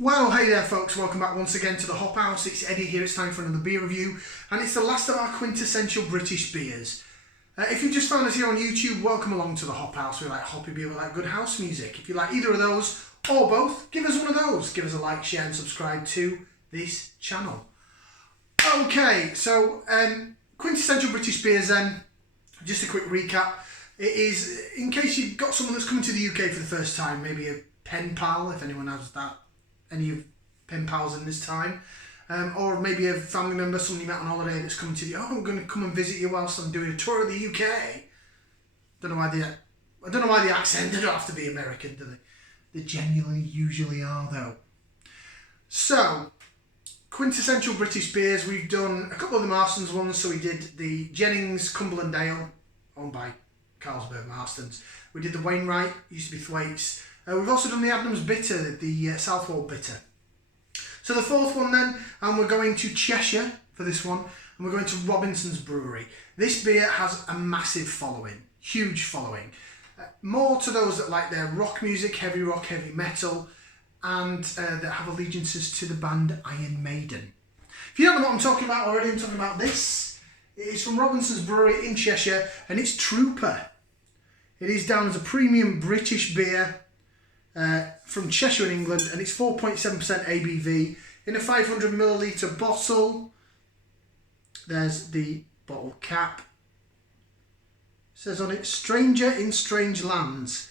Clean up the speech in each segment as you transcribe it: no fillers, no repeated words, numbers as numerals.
Well, hey there folks, welcome back once again to the Hop House. It's Eddie here, it's time for another beer review, and it's the last of our quintessential British beers. If you just found us here on YouTube, welcome along to the Hop House. We like hoppy beer, we like good house music. If you like either of those, or both, give us one of those. Give us a like, share and subscribe to this channel. Okay, so Quintessential British Beers then, just a quick recap. It is, in case you've got someone that's coming to the UK for the first time, maybe a pen pal, if anyone has that. Any of pen pals in this time, or maybe a family member, someone you met on holiday that's coming to you. Oh, I'm going to come and visit you whilst I'm doing a tour of the UK. I don't know why the accent. They don't have to be American, do they? They genuinely usually are though. So, Quintessential British Beers. We've done a couple of the Marston's ones. So we did the Jennings Cumberland Ale, owned by Carlsberg Marston's. We did the Wainwright, used to be Thwaites. We've also done the Adnams Bitter, the Southwold Bitter. So the fourth one then, and we're going to Cheshire for this one, and we're going to Robinson's Brewery. This beer has a massive following, huge following. More to those that like their rock music, heavy rock, heavy metal, and that have allegiances to the band Iron Maiden. If you don't know what I'm talking about already, I'm talking about this. It is from Robinson's Brewery in Cheshire, and it's Trooper. It is down as a premium British beer. From Cheshire in England, and it's 4.7% ABV in a 500ml bottle. There's the bottle cap. It says on it, Stranger in Strange Lands.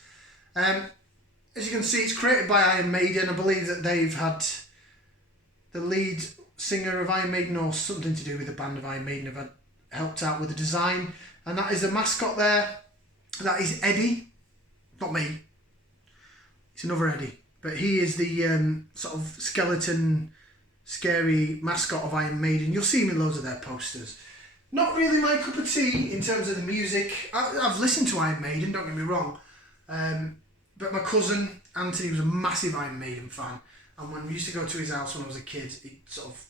As you can see, it's created by Iron Maiden. I believe that they've had the lead singer of Iron Maiden, or something to do with the band of Iron Maiden, have helped out with the design, and that is the mascot there. That is Eddy, not me. It's another Eddy, but he is the sort of skeleton, scary mascot of Iron Maiden. You'll see him in loads of their posters. Not really my cup of tea in terms of the music. I've listened to Iron Maiden, don't get me wrong, but my cousin Anthony was a massive Iron Maiden fan, and when we used to go to his house when I was a kid, he sort of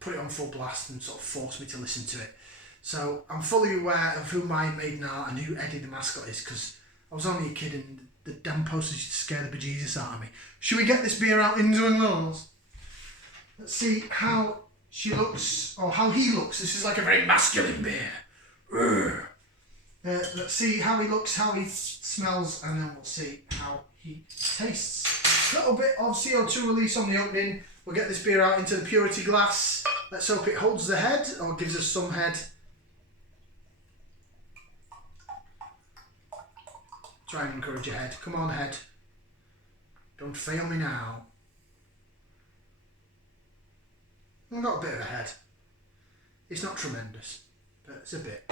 put it on full blast and sort of forced me to listen to it. So I'm fully aware of who Iron Maiden are and who Eddy the mascot is, because I was only a kid and the damn posters used to scare the bejesus out of me. Should we get this beer out into a glass? Let's see how she looks, or how he looks. This is like a very masculine beer. Let's see how he looks, how he smells, and then we'll see how he tastes. A little bit of CO2 release on the opening. We'll get this beer out into the purity glass. Let's hope it holds the head, or gives us some head. Try and encourage your head. Come on, head. Don't fail me now. I've got a bit of a head. It's not tremendous, but it's a bit.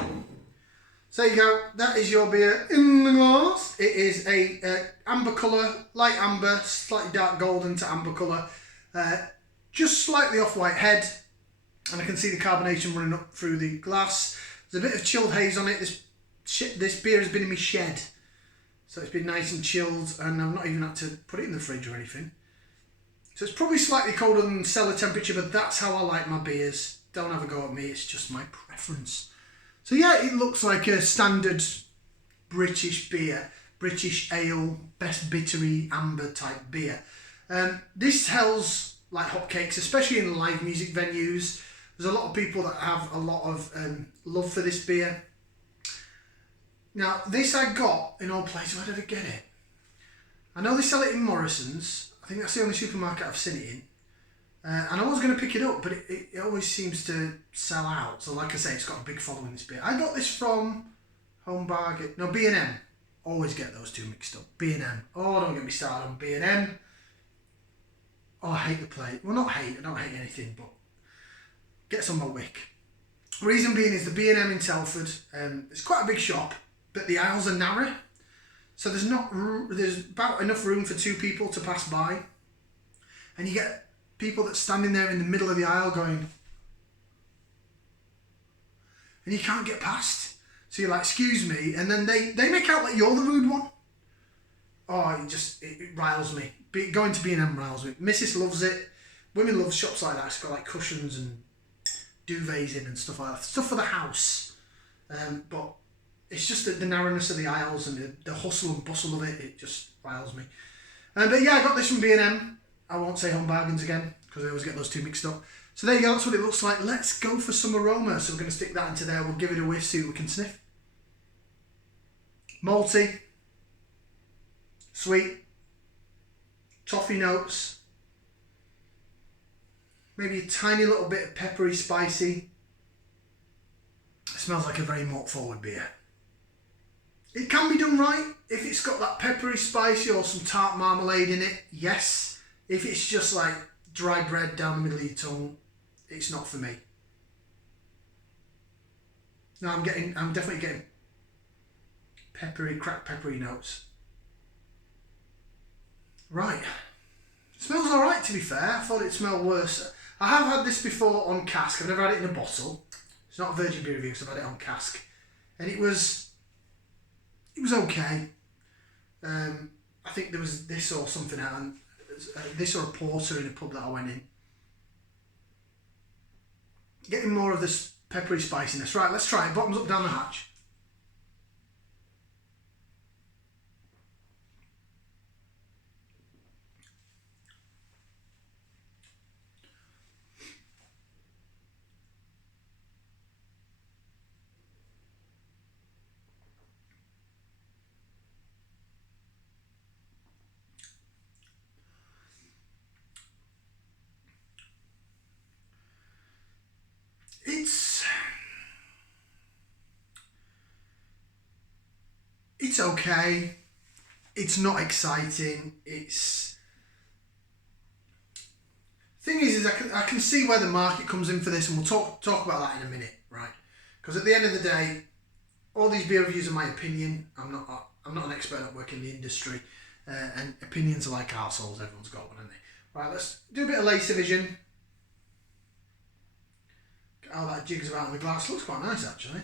So there you go. That is your beer in the glass. It is a amber colour, light amber, slightly dark golden to amber colour. Just slightly off-white head. And I can see the carbonation running up through the glass. There's a bit of chilled haze on it. This beer has been in my shed. So it's been nice and chilled, and I've not even had to put it in the fridge or anything. So it's probably slightly colder than cellar temperature, but that's how I like my beers. Don't have a go at me, it's just my preference. So yeah, it looks like a standard British beer, British ale, best bittery amber type beer. This sells like hotcakes, especially in live music venues. There's a lot of people that have a lot of love for this beer. Now, this I got in all places. Where did I get it? I know they sell it in Morrison's. I think that's the only supermarket I've seen it in. And I was going to pick it up, but it always seems to sell out. So like I say, it's got a big following, this beer. I got this from Home Bargain. No, B&M. Always get those two mixed up. B&M. Oh, don't get me started on B&M. Oh, I hate the place. Well, not hate. I don't hate anything, but gets on my wick. Reason being is the B&M in Telford. It's quite a big shop, but the aisles are narrow, so there's about enough room for two people to pass by, and you get people that's standing there in the middle of the aisle going, and you can't get past. So you're like, excuse me, and then they make out like you're the rude one. Oh, it riles me. Going to B&M riles me. Mrs. loves it. Women love shops like that. It's got like cushions and duvets in and stuff like that. Stuff for the house. But it's just the narrowness of the aisles and the hustle and bustle of it. It just riles me. But yeah, I got this from B&M. I won't say home bargains again because I always get those two mixed up. So there you go, that's what it looks like. Let's go for some aroma. So we're going to stick that into there. We'll give it a whiff, see what we can sniff. Malty, sweet, toffee notes, maybe a tiny little bit of peppery, spicy. It smells like a very malt forward beer. It can be done right if it's got that peppery, spicy or some tart marmalade in it, yes. If it's just like dry bread down the middle of your tongue, it's not for me. No, I'm definitely getting peppery, cracked peppery notes. Right. It smells alright, to be fair. I thought it smelled worse. I have had this before on cask. I've never had it in a bottle. It's not a virgin beer review, so I've had it on cask. And it was okay. I think there was this or something out, this or a porter in a pub that I went in. Getting more of this peppery spiciness. Right, let's try it. Bottoms up down the hatch. It's okay. It's not exciting. Thing is I can see where the market comes in for this, and we'll talk about that in a minute, right? Because at the end of the day, all these beer reviews are my opinion. I'm not an expert at working in the industry, and opinions are like arseholes. Everyone's got one, haven't they? Right, let's do a bit of laser vision. Get all that jigs about in the glass. Looks quite nice, actually.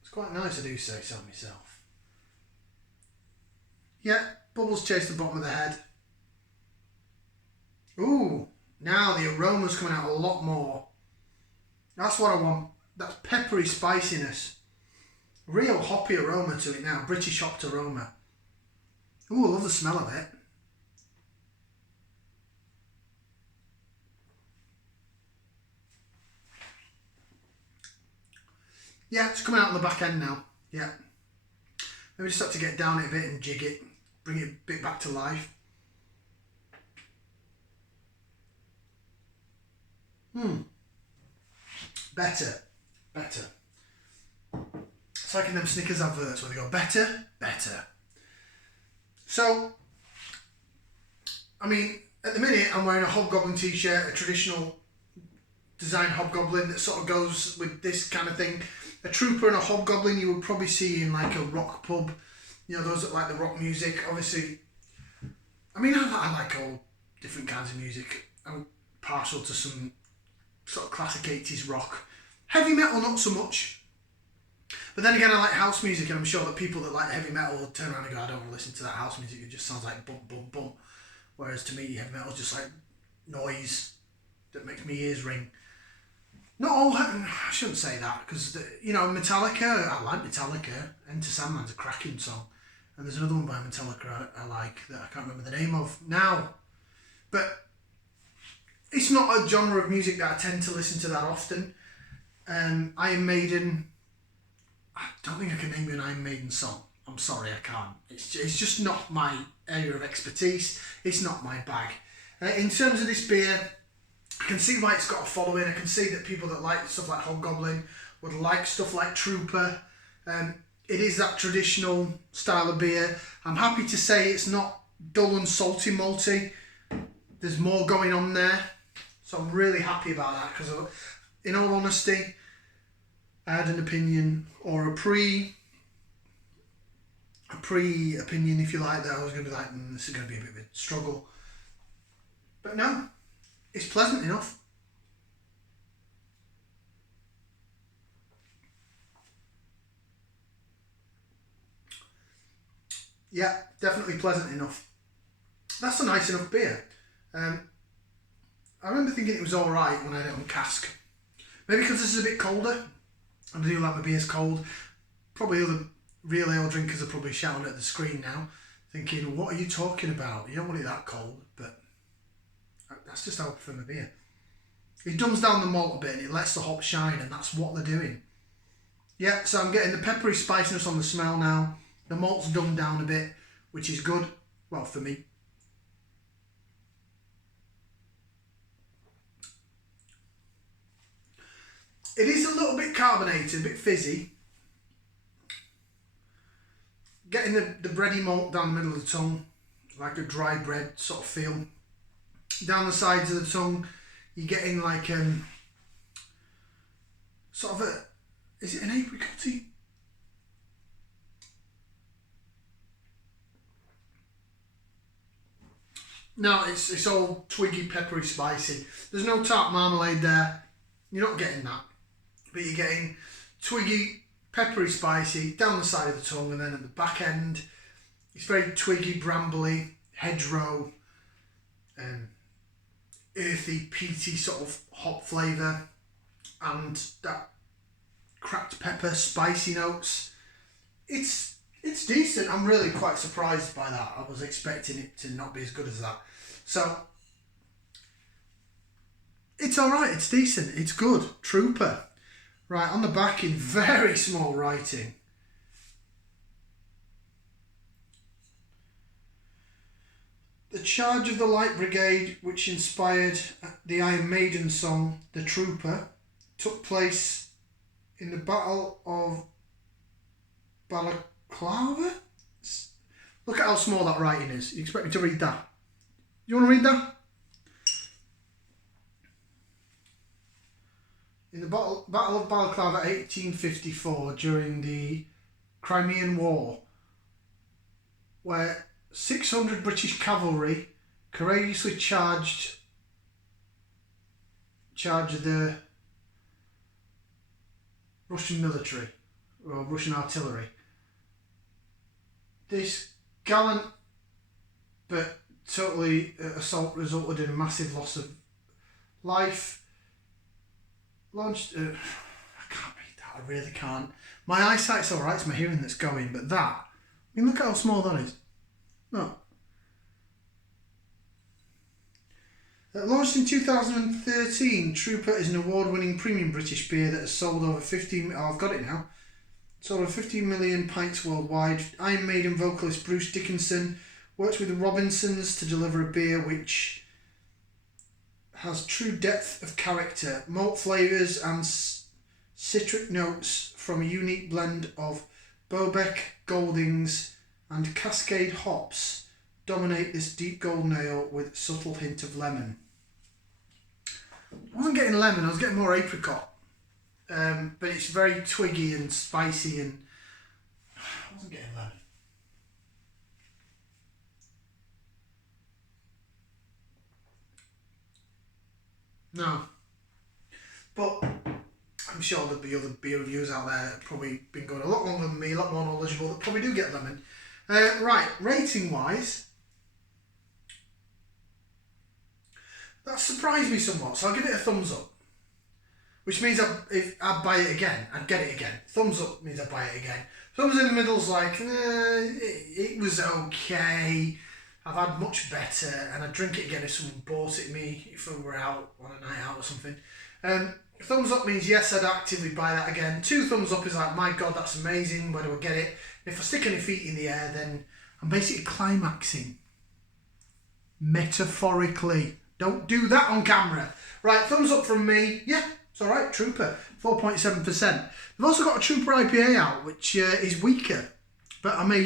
It's quite nice, I do say so myself. Yeah, bubbles chase the bottom of the head. Ooh, now the aroma's coming out a lot more. That's what I want. That's peppery spiciness. Real hoppy aroma to it now. British hopped aroma. Ooh, I love the smell of it. Yeah, it's coming out on the back end now. Yeah. Maybe just have to get down it a bit and jig it. Bring it a bit back to life. Better. It's like in them Snickers adverts where they go, better. So, I mean, at the minute I'm wearing a Hobgoblin t-shirt, a traditional design Hobgoblin that sort of goes with this kind of thing. A trooper and a Hobgoblin you would probably see in like a rock pub. You know, those that like the rock music. Obviously, I mean, I like all different kinds of music. I'm partial to some sort of classic 80s rock. Heavy metal, not so much. But then again, I like house music, and I'm sure that people that like heavy metal will turn around and go, I don't want to listen to that house music, it just sounds like bump, bump, bump. Whereas to me, heavy metal is just like noise that makes my ears ring. Not all, I shouldn't say that, because, you know, Metallica, I like Metallica. Enter Sandman's a cracking song. And there's another one by Metallica I like that I can't remember the name of now. But it's not a genre of music that I tend to listen to that often. Iron Maiden, I don't think I can name you an Iron Maiden song. I'm sorry, I can't. It's just not my area of expertise. It's not my bag. In terms of this beer, I can see why it's got a following. I can see that people that like stuff like Hobgoblin would like stuff like Trooper. It is that traditional style of beer. I'm happy to say it's not dull and salty malty. There's more going on there. So I'm really happy about that, because in all honesty, I had an opinion, or a pre-opinion, if you like, that I was going to be like, this is going to be a bit of a struggle. But no, it's pleasant enough. Yeah, definitely pleasant enough. That's a nice enough beer. I remember thinking it was alright when I had it on cask. Maybe because this is a bit colder, and I do like my beers cold. Probably other real ale drinkers are probably shouting at the screen now. thinking, what are you talking about? You don't want it that cold, but that's just how I prefer my beer. It dumbs down the malt a bit and it lets the hops shine, and that's what they're doing. Yeah, so I'm getting the peppery spiciness on the smell now. The malt's dumbed down a bit, which is good. Well, for me. It is a little bit carbonated, a bit fizzy. Getting the bready malt down the middle of the tongue, like a dry bread sort of feel. Down the sides of the tongue, you're getting like sort of a, is it an apricotty? No, it's all twiggy, peppery, spicy. There's no tart marmalade there. You're not getting that. But you're getting twiggy, peppery, spicy down the side of the tongue, and then at the back end, it's very twiggy, brambly, hedgerow, earthy, peaty sort of hop flavour, and that cracked pepper, spicy notes. It's decent. I'm really quite surprised by that. I was expecting it to not be as good as that. So, it's alright, it's decent, it's good. Trooper. Right, on the back in very small writing. The charge of the Light Brigade, which inspired the Iron Maiden song, The Trooper, took place in the Battle of Balaclava? Look at how small that writing is. You expect me to read that? You want to read that? In the Battle of Balaclava 1854, during the Crimean War, where 600 British cavalry courageously charged the Russian military, or Russian artillery. This gallant but totally assault resulted in a massive loss of life. Launched. I can't read that. I really can't. My eyesight's alright. It's my hearing that's going, but that. I mean, look at how small that is. No. Launched in 2013, Trooper is an award-winning premium British beer that has sold over 15. Oh, I've got it now. Sold over 15 million pints worldwide. Iron Maiden vocalist Bruce Dickinson worked with the Robinsons to deliver a beer which has true depth of character, malt flavours and citric notes from a unique blend of Bobek, Goldings and Cascade hops dominate this deep golden ale with a subtle hint of lemon. I wasn't getting lemon, I was getting more apricot. But it's very twiggy and spicy, and I wasn't getting lemon. No. But I'm sure there'll be other beer reviews out there that probably been going a lot longer than me, a lot more knowledgeable, that probably do get lemon. Right, rating wise, that surprised me somewhat, so I'll give it a thumbs up. Which means if I'd buy it again, I'd get it again. Thumbs up means I'd buy it again. Thumbs in the middle's like, it was okay. I've had much better, and I'd drink it again if someone bought it me, if we were out on a night out or something. Thumbs up means yes, I'd actively buy that again. 2 thumbs up is like, my God, that's amazing, where do I get it? If I stick any feet in the air, then I'm basically climaxing. Metaphorically. Don't do that on camera. Right, thumbs up from me. Yeah, it's alright, Trooper. 4.7%. They've also got a Trooper IPA out, which is weaker. But I may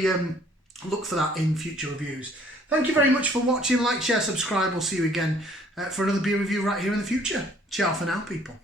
look for that in future reviews. Thank you very much for watching. Like, share, subscribe. We'll see you again for another beer review right here in the future. Ciao for now, people.